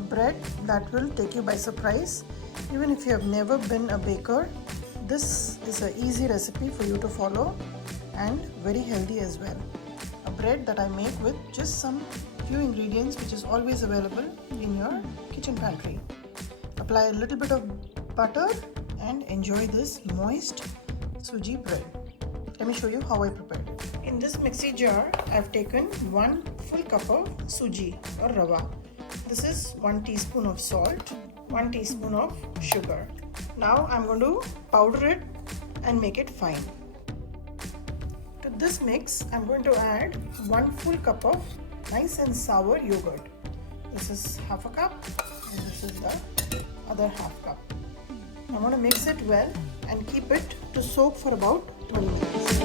A bread that will take you by surprise. Even if you have never been a baker, this is an easy recipe for you to follow and very healthy as well. A bread that I make with just some few ingredients which is always available in your kitchen pantry. Apply a little bit of butter and enjoy this moist sooji bread. Let me show you how I prepared it. In this mixie jar, I've taken 1 full cup of sooji or Rava. This is 1 teaspoon of salt, 1 teaspoon of sugar. Now I'm going to powder it and make it fine. To this mix, I'm going to add 1 full cup of nice and sour yogurt. This is half a cup and this is the other half cup. I want to mix it well and keep it to soak for about 20 minutes.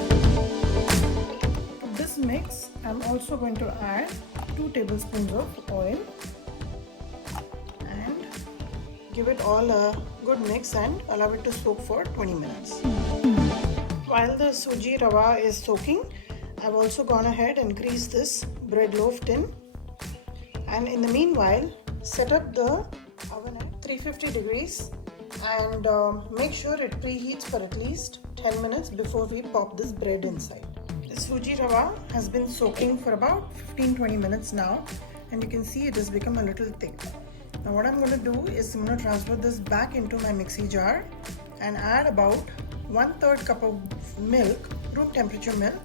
To this mix, I'm also going to add 2 tablespoons of oil and give it all a good mix and allow it to soak for 20 minutes. While the sooji rava is soaking, I've also gone ahead and greased this bread loaf tin, and in the meanwhile set up the oven at 350 degrees and make sure it preheats for at least 10 minutes before we pop this bread inside. The sooji rava has been soaking for about 15-20 minutes now, and you can see it has become a little thick. Now what I'm going to do is I'm going to transfer this back into my mixie jar and add about 1/3 cup of milk, room temperature milk,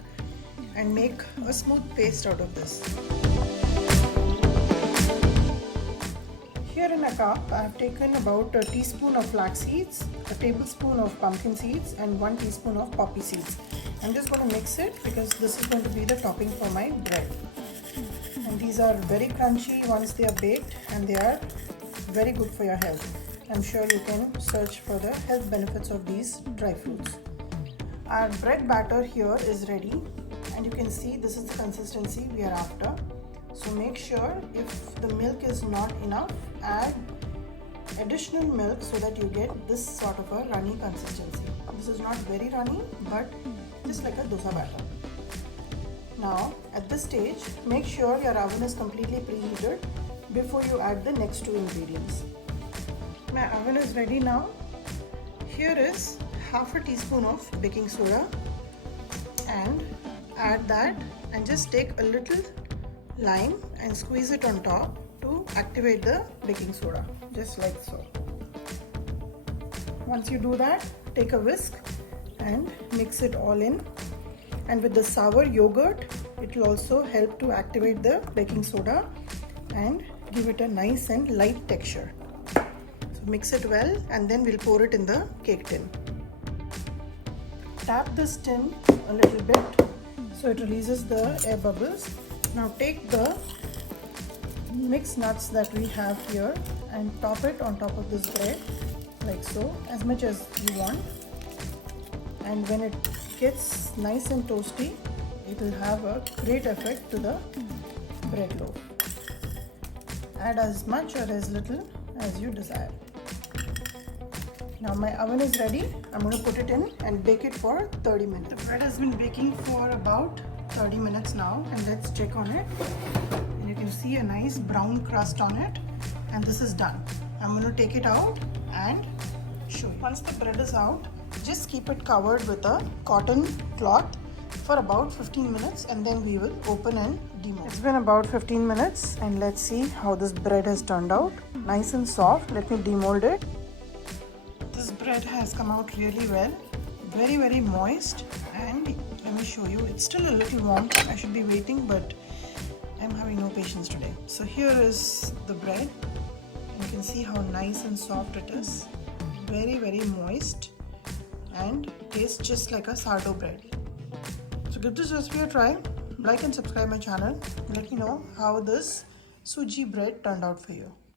and make a smooth paste out of this. Here in a cup, I have taken about a teaspoon of flax seeds, a tablespoon of pumpkin seeds, and 1 teaspoon of poppy seeds. I'm just going to mix it because this is going to be the topping for my bread. And these are very crunchy once they are baked, and they are very good for your health. I'm sure you can search for the health benefits of these dry fruits. Our bread batter here is ready, and you can see this is the consistency we are after. So make sure if the milk is not enough, add additional milk so that you get this sort of a runny consistency. This is not very runny, but just like a dosa batter. Now at this stage, make sure your oven is completely preheated before you add the next 2 ingredients. My oven is ready now. Here is half a teaspoon of baking soda, and add that and just take a little lime and squeeze it on top to activate the baking soda, just like so. Once you do that, take a whisk and mix it all in, and with the sour yogurt it will also help to activate the baking soda and give it a nice and light texture. So mix it well and then we'll pour it in the cake tin. Tap this tin a little bit so it releases the air bubbles. Now take the mixed nuts that we have here and top it on top of this bread like so, as much as you want, and when it gets nice and toasty, it will have a great effect to the bread loaf. Add as much or as little as you desire. Now my oven is ready. I'm going to put it in and bake it for 30 minutes. The bread has been baking for about 30 minutes now, and let's check on it. And you can see a nice brown crust on it, and this is done. I'm going to take it out and show you. Once the bread is out, just keep it covered with a cotton cloth for about 15 minutes, and then we will open and demold. It's been about 15 minutes, and let's see how this bread has turned out. Nice and soft. Let me demold it. This bread has come out really well, very moist, and let me show you, it's still a little warm. I should be waiting, but I'm having no patience today. So here is the bread. You can see how nice and soft it is, very moist, and tastes just like a sourdough bread. So give this recipe a try, like and subscribe my channel, and let me know how this sooji bread turned out for you.